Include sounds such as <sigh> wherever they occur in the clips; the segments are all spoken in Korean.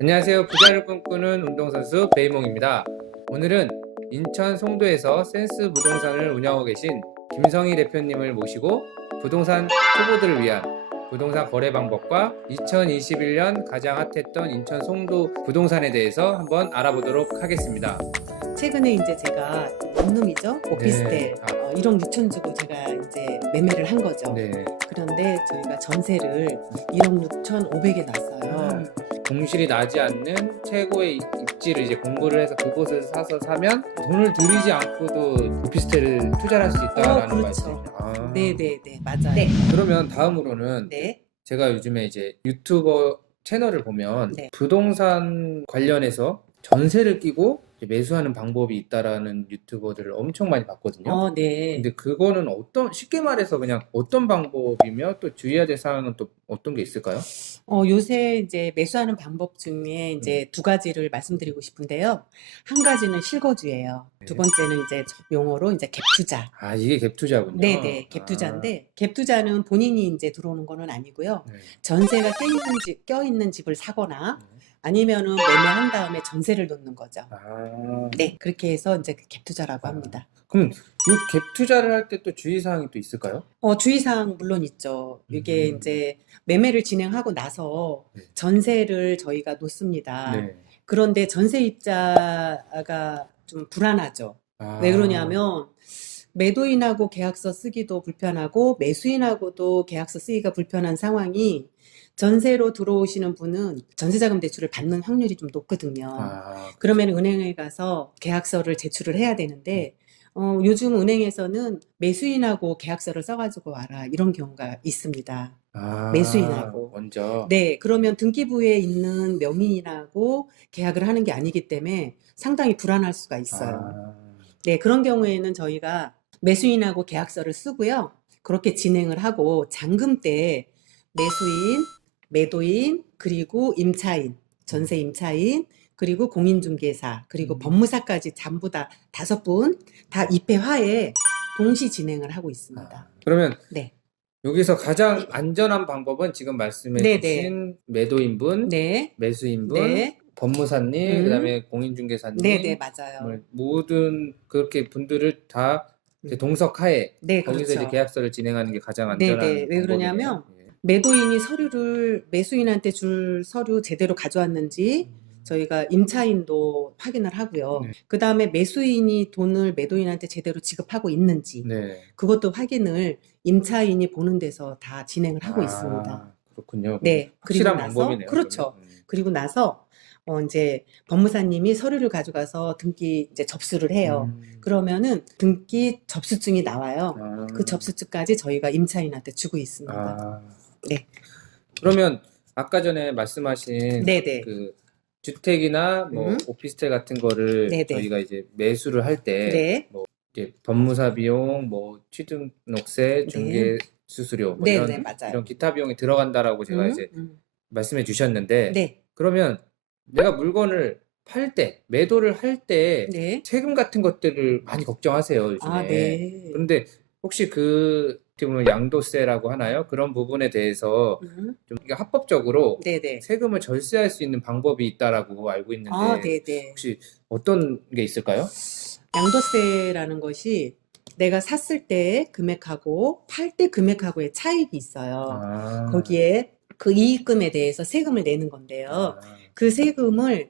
안녕하세요. 부자를 꿈꾸는 운동선수 베이몽입니다. 오늘은 인천 송도에서 센스 부동산을 운영하고 계신 김성희 대표님을 모시고 부동산 초보들을 위한 부동산 거래 방법과 2021년 가장 핫했던 인천 송도 부동산에 대해서 한번 알아보도록 하겠습니다. 최근에 이제 제가 원룸이죠 오피스텔 네. 아. 어, 1억 6천 주고 제가 이제 매매를 한 거죠. 네. 그런데 저희가 전세를 1억 6천 5백에 놨어요. 공실이 나지 않는 최고의 입지를 이제 공부를 해서 그곳을 사서 사면 돈을 들이지 않고도 오피스텔을 투자를 할수 있다라는 어, 그렇죠. 말씀이죠. 아. 네네네 맞아요. 네. 그러면 다음으로는 네. 제가 요즘에 이제 유튜버 채널을 보면 네. 부동산 관련해서 전세를 끼고 매수하는 방법이 있다라는 유튜버들을 엄청 많이 봤거든요. 어, 네. 근데 그거는 어떤 쉽게 말해서 그냥 어떤 방법이며 또 주의해야 될 사항은 또 어떤 게 있을까요? 어, 요새 이제 매수하는 방법 중에 음. 이제 두 가지를 말씀드리고 싶은데요. 한 가지는 실거주예요. 두 네. 번째는 이제 용어로 이제 갭 투자. 아 이게 갭 투자군요. 네 네, 갭 투자인데 갭 투자는 본인이 이제 들어오는 거는 아니고요. 아, 네. 전세가 껴 있는 집, 껴 있는 집을 사거나 네. 아니면은 매매한 다음에 전세를 놓는 거죠. 아, 네, 그렇게 해서 이제 그 갭 투자라고 아. 합니다. 그럼 이 갭 투자를 할 때 또 주의 사항이 또 있을까요? 어, 주의사항 물론 있죠. 이게 음. 이제 매매를 진행하고 나서 네. 전세를 저희가 놓습니다. 네. 그런데 전세 입자가 좀 불안하죠. 아, 왜 그러냐면 매도인하고 계약서 쓰기도 불편하고 매수인하고도 계약서 쓰기가 불편한 상황이 전세로 들어오시는 분은 전세자금 대출을 받는 확률이 좀 높거든요. 아, 그러면 은행에 가서 계약서를 제출을 해야 되는데 어, 요즘 은행에서는 매수인하고 계약서를 써가지고 와라 이런 경우가 있습니다. 아, 매수인하고. 먼저 네, 그러면 등기부에 있는 명의인하고 계약을 하는 게 아니기 때문에 상당히 불안할 수가 있어요. 아, 네, 그런 경우에는 저희가 매수인하고 계약서를 쓰고요. 그렇게 진행을 하고 잔금 때 매수인, 매도인, 그리고 임차인, 전세 임차인, 그리고 공인중개사, 그리고 음. 법무사까지 전부 다 다섯 분 다 입회화에 동시 진행을 하고 있습니다. 아, 그러면 네. 여기서 가장 안전한 방법은 지금 말씀해 네, 주신 매도인분, 네, 매수인분, 네, 법무사님, 음. 그다음에 공인중개사님, 네, 네, 맞아요. 뭐 모든 그렇게 분들을 다 이제 동석하에 네, 거기서 그렇죠. 이제 계약서를 진행하는 게 가장 네, 안전한 네. 왜 그러냐면 방법이네요. 예. 매도인이 서류를 매수인한테 줄 서류 제대로 가져왔는지 저희가 임차인도 확인을 하고요. 네. 그 다음에 매수인이 돈을 매도인한테 제대로 지급하고 있는지 네. 그것도 확인을 임차인이 보는 데서 다 진행을 하고 아, 있습니다. 그렇군요. 네, 그리고 확실한 나서 방법이네요. 그렇죠. 그러면. 음. 그리고 나서 어 이제 법무사님이 서류를 가져가서 등기 이제 접수를 해요. 음. 그러면은 등기 접수증이 나와요. 아. 그 접수증까지 저희가 임차인한테 주고 있습니다. 아. 네. 그러면 아까 전에 말씀하신 네네. 그 주택이나 뭐 음. 오피스텔 같은 거를 네네. 저희가 이제 매수를 할 때 네. 이제 법무사 비용, 뭐 취등록세, 중개 수수료 뭐 네, 이런 네, 맞아요. 이런 기타 비용이 들어간다라고 제가 음, 이제 음. 말씀해 주셨는데 네. 그러면 내가 물건을 팔 때, 매도를 할 때 네. 세금 같은 것들을 많이 걱정하세요, 요즘에. 아, 네. 그런데 혹시 그 어떻게 보면 양도세라고 하나요? 그런 부분에 대해서 음, 좀 이게 합법적으로 네네. 세금을 절세할 수 있는 방법이 있다라고 알고 있는데 아, 네네. 혹시 어떤 게 있을까요? 양도세라는 것이 내가 샀을 때 금액하고 팔 때 금액하고의 차익이 있어요. 아. 거기에 그 이익금에 대해서 세금을 내는 건데요. 아. 그 세금을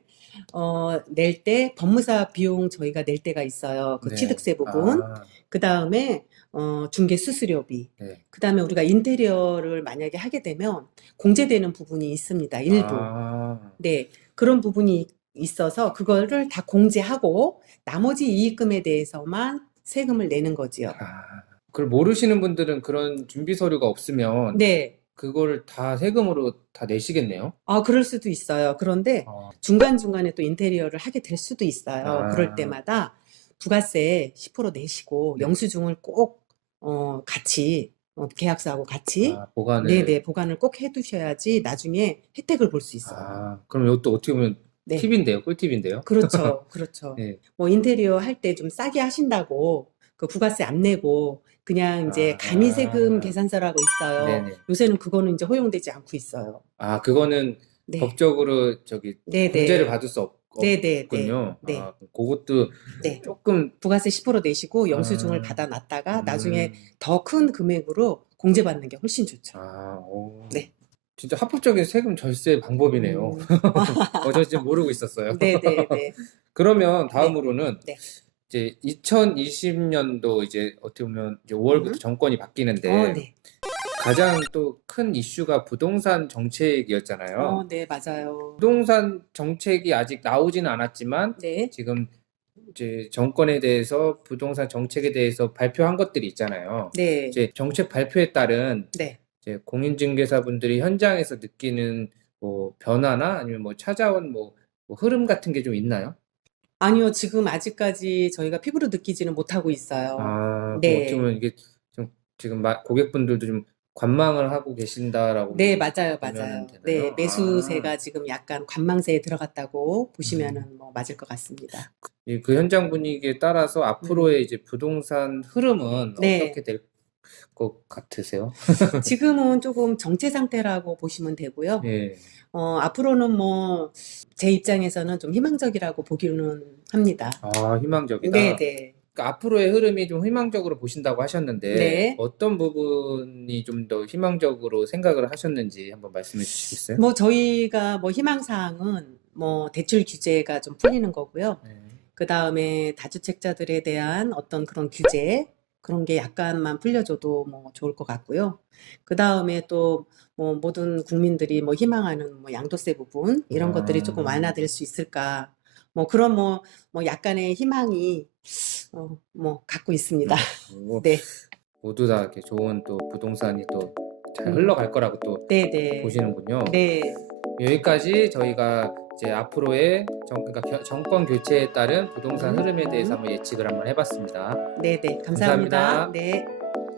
어, 낼 때 법무사 비용 저희가 낼 때가 있어요. 그 네. 취득세 부분. 아. 그 다음에 어, 중개 수수료비. 네. 그 다음에 우리가 인테리어를 만약에 하게 되면 공제되는 부분이 있습니다. 일부. 아. 네, 그런 부분이 있어서 그거를 다 공제하고 나머지 이익금에 대해서만 세금을 내는 거지요. 아. 그걸 모르시는 분들은 그런 준비 서류가 없으면 네. 그거를 다 세금으로 다 내시겠네요. 아, 그럴 수도 있어요. 그런데 어. 중간중간에 또 인테리어를 하게 될 수도 있어요. 아. 그럴 때마다 부가세 10% 내시고 네. 영수증을 꼭 어, 같이 어, 계약서하고 같이 아, 보관을. 네네 보관을 꼭 해두셔야지 나중에 혜택을 볼 수 있어요. 아, 그럼 이것도 어떻게 보면 네. 팁인데요, 꿀팁인데요. 그렇죠, <laughs> 그렇죠. 네. 뭐 인테리어 할 때 좀 싸게 하신다고 그 부가세 안 내고 그냥 이제 아. 가미세금 계산서라고 있어요. 네네. 요새는 그거는 이제 허용되지 않고 있어요. 아, 그거는 네. 법적으로 저기 네, 네. 문제를 받을 수 없, 네, 네, 없군요. 네. 아, 그것도 네. 조금 부가세 10% 내시고 영수증을 아. 받아놨다가 나중에 음, 더 큰 금액으로 공제받는 게 훨씬 좋죠. 아, 오. 네. 진짜 합법적인 세금 절세 방법이네요. 음. 어, 저 지금 모르고 있었어요. 네, 네, 네. 그러면 다음으로는 네. 이제 2020년도 이제 어떻게 보면 이제 5월부터 음. 정권이 바뀌는데 어, 네. 가장 또 큰 이슈가 부동산 정책이었잖아요. 어, 네, 맞아요. 부동산 정책이 아직 나오지는 않았지만 네. 지금 이제 정권에 대해서 부동산 정책에 대해서 발표한 것들이 있잖아요. 네. 이제 정책 발표에 따른 네. 이제 공인중개사분들이 현장에서 느끼는 뭐 변화나 아니면 뭐 찾아온 뭐, 뭐 흐름 같은 게 좀 있나요? 아니요, 지금 아직까지 저희가 피부로 느끼지는 못하고 있어요. 아, 뭐 네. 어떻게 보면 이게 좀 지금 마- 고객분들도 좀 관망을 하고 계신다라고 네, 맞아요, 보면 맞아요. 되나요? 네, 매수세가 아. 지금 약간 관망세에 들어갔다고 보시면은 뭐 맞을 것 같습니다. 이- 그 현장 분위기에 따라서 앞으로의 이제 부동산 흐름은 음. 네. 어떻게 될 것 같으세요? 지금은 <laughs> 조금 정체 상태라고 보시면 되고요. 예. 어, 앞으로는 뭐 제 입장에서는 좀 희망적이라고 보기는 합니다. 아, 희망적이다. 네, 네. 그러니까 앞으로의 흐름이 좀 희망적으로 보신다고 하셨는데 네. 어떤 부분이 좀 더 희망적으로 생각을 하셨는지 한번 말씀해 주시겠어요? 뭐 저희가 뭐 희망 사항은 뭐 대출 규제가 좀 풀리는 거고요. 네. 그 다음에 다주택자들에 대한 어떤 그런 규제 그런 게 약간만 풀려줘도 뭐 좋을 것 같고요. 그 다음에 또 뭐 모든 국민들이 뭐 희망하는 뭐 양도세 부분 이런 것들이 조금 음. 완화될 수 있을까? 뭐 그런 뭐, 뭐 약간의 희망이 어, 뭐 갖고 있습니다. 그리고 <laughs> 네, 모두 다 이렇게 좋은 또 부동산이 또잘 음. 흘러갈 거라고 또 네, 네, 보시는군요. 네, 여기까지 저희가 이제 앞으로의 정, 그러니까 겨- 정권 교체에 따른 부동산 음. 흐름에 대해서 한번 예측을 한번 해봤습니다. 네, 네, 감사합니다. 감사합니다. 네.